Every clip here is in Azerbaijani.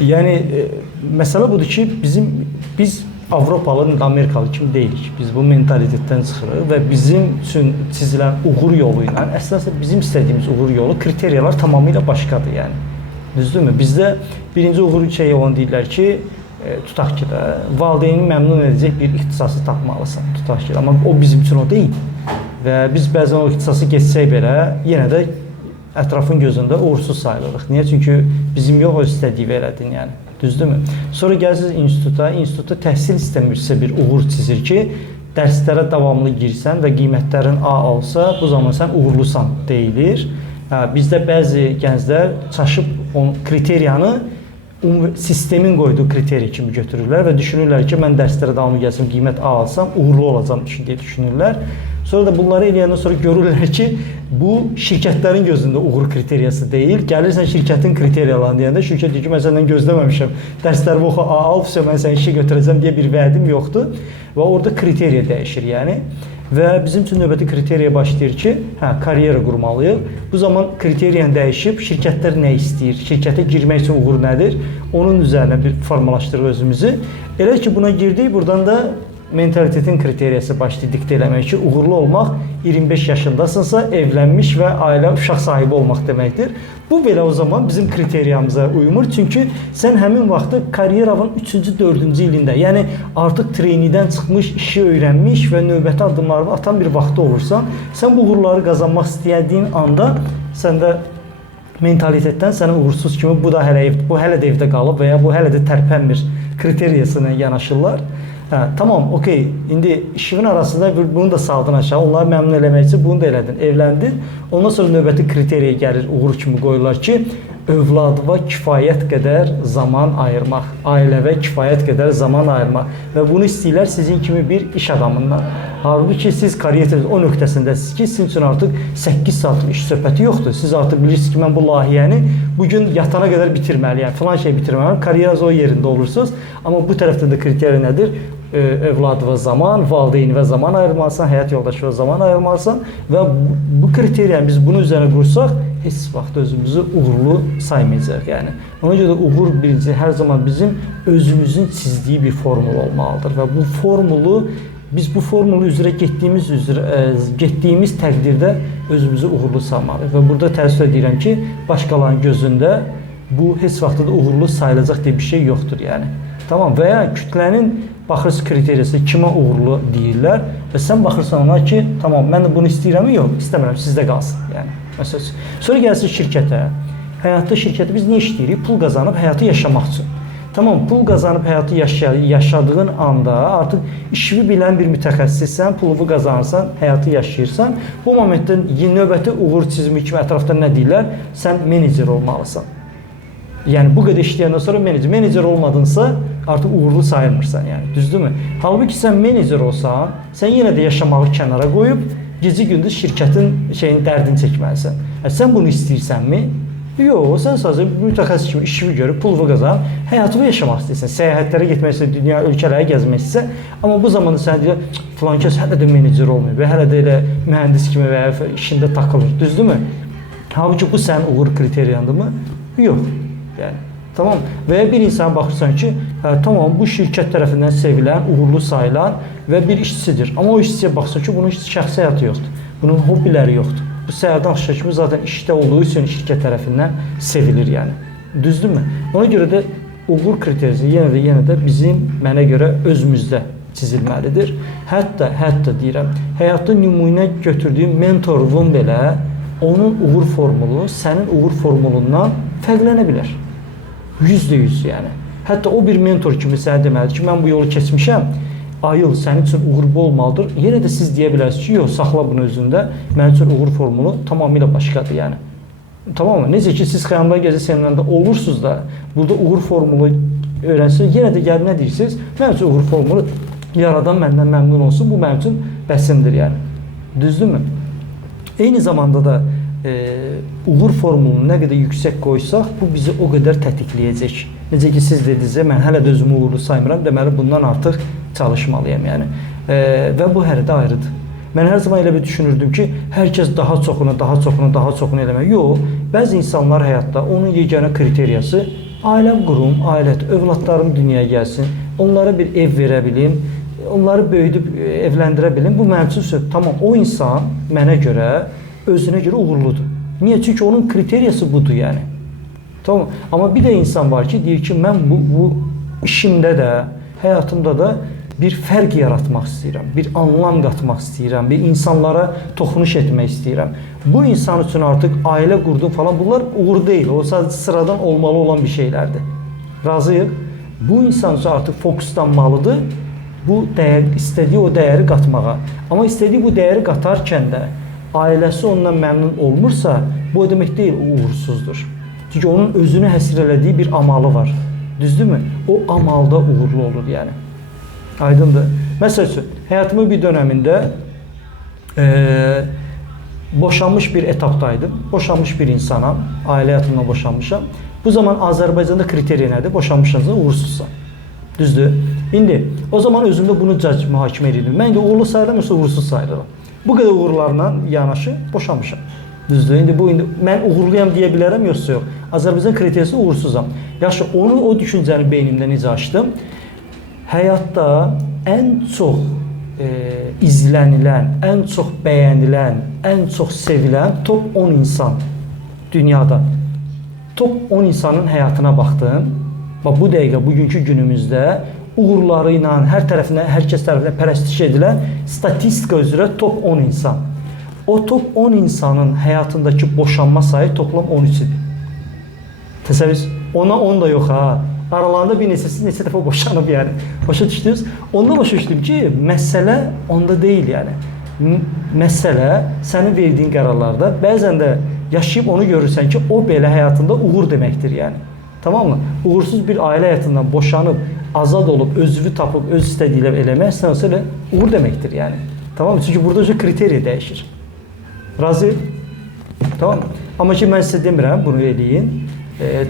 Yəni məsələ budur ki, biz Avropalı, Amerikalı kimi deyilik. Biz bu mentalitetdən çıxırıq və bizim üçün çizilən uğur yolu ilə əslində bizim istədiyimiz uğur yolu kriteriyalar tamamilə başqadır, yəni. Düzdürmü? Bizdə birinci uğur şey olan deyirlər ki, tutaq ki də valideyni məmnun edəcək bir ixtisası tapmalısan, tutaq ki, amma o bizim üçün o deyil. Və biz bəzən o ixtisası geçsək belə, yenə də ətrafın gözündə uğursuz sayılırıq. Niyə? Çünki bizim yox o istədiyi elədin, yəni. Düzdürmü? Sonra gəlirsiniz instituta təhsil istəmirsə bir uğur çizir ki, dərslərə davamlı girsən və qiymətlərin A olsa, bu zaman sən uğurlusan deyilir. Bizdə bəzi gənclər çaşıb kriteriyanı sistemin qoyduğu kriteriya kimi götürürlər və düşünürlər ki, mən dərslərə davamlı gəlsəm, qiymət A alsam, uğurlu olacam deyə düşünürlər. Sonra da bunları eləyəndən sonra görürlər ki, bu şirkətlərin gözündə uğur kriteriyası deyil. Gəlirsən şirkətin kriteriyalarını deyəndə, şirkət deyir ki, mən səndən gözləməmişəm, dərslərimi oxu, al, mən səni işə götürəcəm deyə bir vədim yoxdur. Və orada kriteriya dəyişir, yəni. Və bizim üçün növbəti kriteriya başlayır ki, karyera qurmalıyıq. Bu zaman kriteriyanı dəyişib, şirkətlər nə istəyir, şirkətə girmək üçün uğur nədir, onun üzərinə bir formalaşdırır özümüzü. Elə ki, buna girdik, buradan da mentalitetin kriteriyası başlayır diktə eləmək ki, uğurlu olmaq 25 yaşındasınsa evlənmiş və ailə, uşaq sahibi olmaq deməkdir. Bu belə o zaman bizim kriteriyamıza uyumur. Çünki sən həmin vaxtı karyeranın 3-cü, 4-cü ilində, yəni artıq treynidən çıxmış, işi öyrənmiş və növbəti addımlarını atan bir vaxtda olursan, sən bu uğurları qazanmaq istədiyin anda səndə mentalitetdən sənə uğursuz kimi bu hələ də evdə qalıb və ya bu hələ də tərpənmir kriteriyasına yanaşırlar. Tamam, okey. İndi işimin arasında bunu da saldın aşağı. Onları məmnun eləmək üçün bunu da elədin, evləndin. Ondan sonra növbəti kriteriya gəlir, uğur kimi qoyurlar ki, övladıma kifayət qədər zaman ayırmaq, ailəvə kifayət qədər zaman ayırmaq və bunu istəyirlər sizin kimi bir iş adamından. Halbuki siz karyeranın o nöqtəsindəsiniz ki, sizin üçün artıq 8 saatlıq iş söhbəti yoxdur. Siz artıq bilirsiniz ki, mən bu layihəni bugün yatana qədər bitirməliyəm, filan şey bitirməliyəm. Karyeranız o yerində olursunuz. Amma bu tərəfdə də kriteriya nədir? Övladıva zaman, valideynivə zaman ayırmalısan, həyat yoldaşına zaman ayırmalısan və bu kriteriyanı biz bunun üzərine qursaq, heç vaxt özümüzü uğurlu saymayacaq. Yəni, ona görə də uğur birinci hər zaman bizim özümüzün çizdiyi bir formul olmalıdır və bu formulu biz bu formulu üzrə getdiyimiz təqdirdə özümüzü uğurlu saymalıyıq və burada təəssüf edirəm ki, başqalarının gözündə bu heç vaxt da uğurlu sayılacaq deyə bir şey yoxdur, yəni. Tamam, və ya kütlənin baxırız kriteriyası kimə uğurlu deyirlər və sən baxırsan ona ki, tamam, mən də bunu istəyirəm, yox, istəmirəm, sizdə qalsın, yəni. Məsələn, sonra gəlsin şirkətə. Həyatda şirkətə biz nə işləyirik? Pul qazanıb həyatı yaşamaq üçün. Tamam, pul qazanıb həyatı yaşadığın anda artıq işini bilən bir mütəxəssissən, pulunu qazanırsan, həyatı yaşayırsan, bu momentdə növbəti uğur çizimi kimi ətrafda nə deyirlər? Sən menecer olmalısan. Yəni, bu qədər işləyəndən sonra menecer olmadınsa, artıq uğurlu sayılmırsan, yəni, düzdürmü? Halbuki sən menecer olsan, sən yenə də yaşamağı kənara qoyub, gecə-gündüz şirkətin dərdini çəkməlisən. Sən bunu istəyirsənmi? Yox, sən sadəcə mütəxəssis kimi işini görüb, pulunu qazanıb, həyatını yaşamaq istəyirsən, səyahətlərə getmək istəyirsən, dünya ölkələrə gəzmək istəyirsən, amma bu zamanda sənə deyirlər, filan kəs hələ də menecer olmuyor və hələ də elə mühəndis kimi və ya işində takılır, düzdürmü? Halbuki bu sənin uğur kriteriyandır mı? Yox. Yəni, tamam. Və ya bir insana baxırsan ki, tamam, bu şirkət tərəfindən sevilən, uğurlu sayılan və bir işçidir. Amma o işçiyə baxırsan ki, bunun şəxsi həyatı yoxdur. Bunun hobbiləri yoxdur. Bu səyahətdən aşağı kimi zaten işdə olduğu üçün şirkət tərəfindən sevilir, yəni. Düzdürmü? Ona görə də uğur kriteriyası yenə də bizim, mənə görə özümüzdə çizilməlidir. Hətta deyirəm, həyatda nümunə götürdüyüm mentorluğun belə onun uğur formulu sənin uğur formulundan fərqlənə bilər. %100 yəni. Hətta o bir mentor kimi sənə deməlidir ki, mən bu yolu keçmişəm, ayıl sənin üçün uğurlu olmalıdır. Yenə də siz deyə bilərsiniz ki, yox, saxla bunu özündə, mənim üçün uğur formulu tamamilə başqadır, yəni. Tamam mı? Necə ki, siz Xəyamlar Gəzi seminarında olursunuz da, burada uğur formulu öyrənsiniz, yenə də gəlib nə deyirsiniz? Mənim üçün uğur formulu yaradan məndən məmnun olsun, bu mənim üçün bəsimdir, yəni. Düzdürmü? Eyni zamanda da uğur formulunu nə qədər yüksək qoysaq, bu bizi o qədər tətikləyəcək. Necə ki, siz dedinizsə, mən hələ də özümü uğurlu saymıram, deməli, bundan artıq çalışmalıyam, yəni. Və bu hələ də ayrıdır. Mən hər zaman elə bir düşünürdüm ki, hər kəs daha çoxunu eləmək. Yox, bəzi insanlar həyatda onun yeganə kriteriyası ailə qurum, övladlarım dünyaya gəlsin, onlara bir ev verə bilim, onları böyüdüb evləndirə bilim. Bu mənim üçün tamam, o insan mənə görə, özünə görə uğurludur. Niyə? Çünki onun kriteriyası budur yəni. Tamam. Amma bir də insan var ki, deyir ki, mən bu işimdə də, həyatımda da bir fərq yaratmaq istəyirəm, bir anlam qatmaq istəyirəm, bir insanlara toxunuş etmək istəyirəm. Bu insan üçün artıq ailə qurdum falan, bunlar uğur deyil, o sadəcə sıradan olmalı olan bir şeylərdir. Razıyıq? Bu insan üçün artıq fokuslanmalıdır, bu dəyər, istədiyi o dəyəri qatmağa. Amma istədiyi bu dəyəri qatarkən də ailəsi ondan məmnun olmursa, bu o demək deyil, o uğursuzdur. Çünki onun özünü həsr elədiyi bir amalı var. Düzdürmü? O amalda uğurlu olur yəni. Aydındır. Məsəl üçün, həyatımın bir dönəmində boşanmış bir etapdaydım. Boşanmış bir insanam. Ailə həyatımdan boşanmışam. Bu zaman Azərbaycanda kriteriya nədir? Boşanmışsansa uğursuzsan. Düzdür? İndi, o zaman özümdə bunu mühakimə edirdim. Mən indi uğurlu sayıram, yoxsa uğursuz sayıram. Bu qədər uğurlarla yanaşı boşanmışam. Düzdür? İndi mən uğurluyam deyə bilərəm, yoxsa yox. Azərbaycan kriteriyası uğursuzam. Yaxşı, o düşüncəni beynimdə necə açdım? Həyatda ən çox izlənilən, ən çox bəyənilən, ən çox sevilən top 10 insan dünyada. Top 10 insanın həyatına baxdım. Bu dəqiqə, bugünkü günümüzdə uğurları ilə hər kəs tərəfindən pərəstiş edilən statistika üzrə top 10 insan. O top 10 insanın həyatındakı boşanma sayı toplam 13-dür. Təsəvvür, ona 10 da yox ha. Aralarında bir neçə dəfə boşanıb yəni. Başa düşdünüz? Onda başa düşdüm ki, məsələ onda deyil yəni. Məsələ sənin verdiyin qərarlarda bəzən də yaşayıb onu görürsən ki, o belə həyatında uğur deməkdir yəni. Tamam mı? Uğursuz bir ailə həyatından boşanıb, azad olub, özünü tapıb, öz istədiyilə eləmək istəsə uğur deməkdir yəni. Tamam mı? Çünki burada kriteriya dəyişir. Razı? Tamam mı? Amma ki, mən sizə demirəm, bunu eləyin.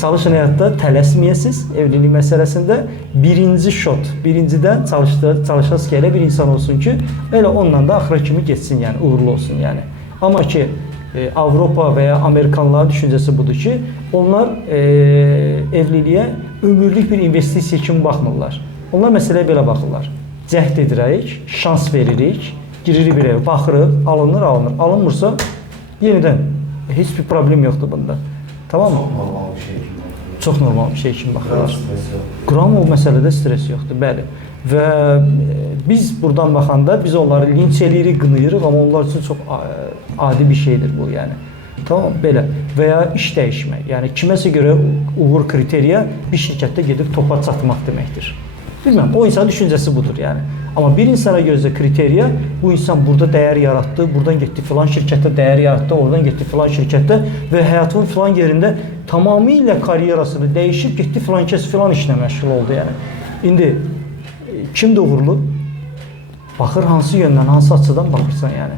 Çalışın həyatda tələsməyəsiz, evlilik məsələsində birinci şot, birincidən çalışasınız ki, elə bir insan olsun ki, elə ondan da axıra kimi geçsin, yəni uğurlu olsun yəni. Amma ki, Avropa və ya Amerikanların düşüncəsi budur ki, onlar evliliyə ömürlük bir investisiya kimi baxmırlar. Onlar məsələyə belə baxırlar. Cəhd edirik, şans veririk, giririk bir evə, baxırıq, alınır. Alınmırsa, yenidən heç bir problem yoxdur bunda. Tamam mı? Çox normal bir şey kimi baxırlar. Qram o məsələdə stres yoxdur, bəli. Və biz buradan baxanda biz onları linç eləyirik, qınayırıq, amma onlar üçün çox adi bir şeydir bu yəni. Tamam, belə. Və ya iş dəyişmək. Yəni kiməsə görə uğur kriteriya bir şirkətdə gedib topa çatmaq deməkdir. Bilməm, o insan düşüncəsi budur yəni. Amma bir insana görə kriteriya, bu insan burada dəyər yaratdı, buradan getdi filan şirkətdə dəyər yaratdı, oradan getdi filan şirkətdə və həyatının filan yerində tamamilə karyerasını dəyişib getdi filan kəs filan işlə məşğul oldu yəni. İndi kimdir uğurlu? Baxır hansı yöndən, hansı açıdan baxırsan yəni.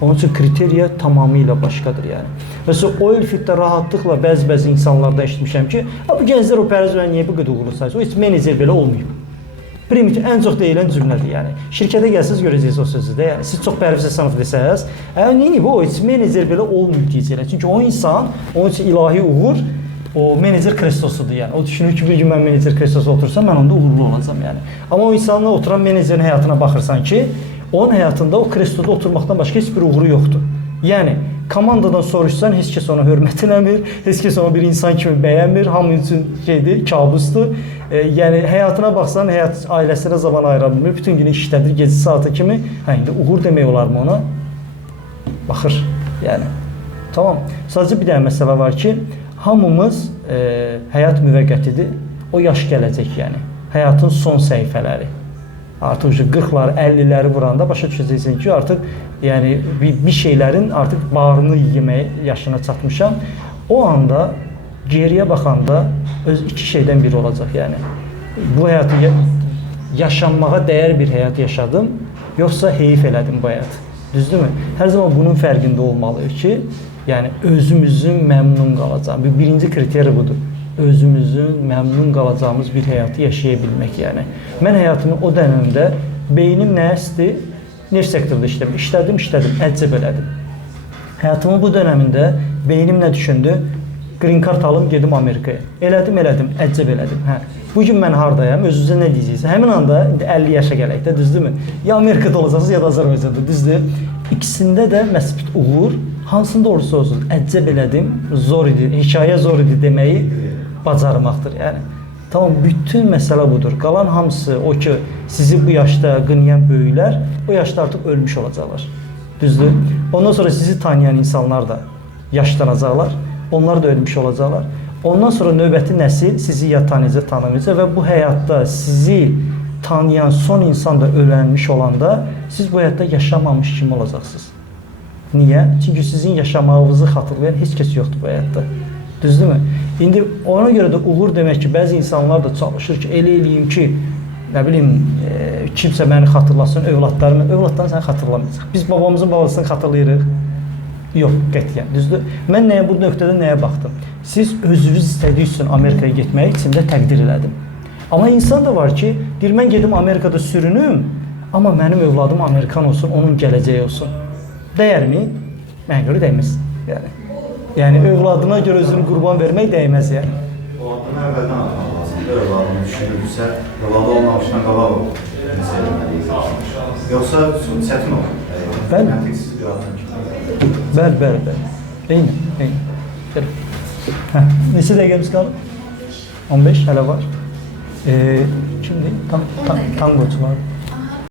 Onun üçün kriteriya tamamilə başqadır yəni. Məsələn, o ilfitdə rahatlıqla bəzi insanlardan eşitmişəm ki, bu gənclər o pərəzvən niyə bu qədər uğurlu sayısı? O heç menecer belə olmayıb. Primitiv ən çox deyilən cümlədir yəni. Şirkətə gəlsiniz, görəcəksiniz o sözü də. Yəni, siz çox pərvizə sınıf desəz, neyini bu? O heç menecer belə olmayıb deyəcəklər. Çünki o insan, onun üçün ilahi uğur, o menecer krestosudur yəni. O düşünür ki, bir gün mən menecer krestosu otursam, mən onda uğurlu olacam yəni. Amma o insanla oturan menecerin həyatına baxırsan ki, onun həyatında o krestoda oturmaqdan başqa heç bir uğuru yoxdur. Yəni, komandadan soruşsan, heç kəs ona hörmət eləmir, heç kəs ona bir insan kimi bəyənmir, hamı üçün şeydir, kabusdur. Yəni, həyatına baxsan, ailəsinə zaman ayıra bilmir, bütün günü işlədir, gecə saatı kimi, indi uğur demək olar mı ona? Baxır, yəni. Tamam, sadəcə bir dənə məsələ var ki, hamımız həyat müvəqqətidir, o yaş gələcək yəni, həyatın son səhifələri. Artıq 40'ları, 50'ləri vuranda başa düşəcəksən ki, artıq yəni bir şeylərin artıq bağrını yeməyə yaşına çatmışam. O anda geriyə baxanda öz iki şeydən biri olacaq yəni. Bu həyatı yaşanmağa dəyər bir həyat yaşadım, yoxsa heyif elədim bu həyat. Düzdürmü? Hər zaman bunun fərqində olmalıyıq ki, yəni özümüzün məmnun qalacağım. Birinci kriteriya budur. Özümüzün məmnun qalacağımız bir həyatı yaşaya bilmək yəni. Mən həyatımın o dönəmdə beynim nə əsdi? neft sektorunda işlədim, əcəb elədim. Həyatımın bu dönəmində beynim nə düşündü? Green card alım, gedim Amerikaya. Elədim, əcəb elədim. Hə. Bugün mən hardayam, özünüzə nə deyəcəksiniz? Həmin anda indi 50 yaşa gələk də, düzdürmü? Ya Amerikada olacaqsınız, ya da Azərbaycanda, düzdür? İkisində də məsbit uğur, hansında olursa olsun, əcəb elədim, zor idi, hekayə zor idi deməyi bacarmaqdır. Yəni, tamam, bütün məsələ budur. Qalan hamısı o ki, sizi bu yaşda qınayan böyüklər, o yaşda artıq ölmüş olacaqlar. Düzdür? Ondan sonra sizi tanıyan insanlar da yaşlanacaqlar, onlar da ölmüş olacaqlar. Ondan sonra növbəti nəsil sizi ya tanıyacaq, tanımayacaq və bu həyatda sizi tanıyan son insan da ölənmiş olanda siz bu həyatda yaşamamış kimi olacaqsınız. Niyə? Çünki sizin yaşamağınızı xatırlayan heç kəs yoxdur bu həyatda. Düzdürmü? İndi ona görə də uğur demək ki, bəzi insanlar da çalışır ki, elə eləyim ki, nə bilim, kimsə məni xatırlasın, övladlarını səni xatırlamayacaq. Biz babamızın babasını xatırlayırıq. Yox, qətiyyən, düzdür. Mən bu nöqtədə nəyə baxdım? Siz özünüz istədiyiniz üçün Amerikaya getməyi içində təqdir elədim. Amma insan da var ki, deyir, mən gedim Amerikada sürünüm, amma mənim övladım Amerikan olsun, onun gələcəyi olsun. Dəyərmi? Mənə görə dəyməz. Yəni, övladına görə özünü qurban vermək dəyməz, yəni. O adını əvvəldən atmaq lazımdır. Övladını düşünürsə, övladı olmamışdan qabaq olur. Yoxsa çətin olur. Bəli. Bəli. Eynən. Neçə dəqiqəmiz qalır? 15 hələ var. Kimdir? Tangoçular.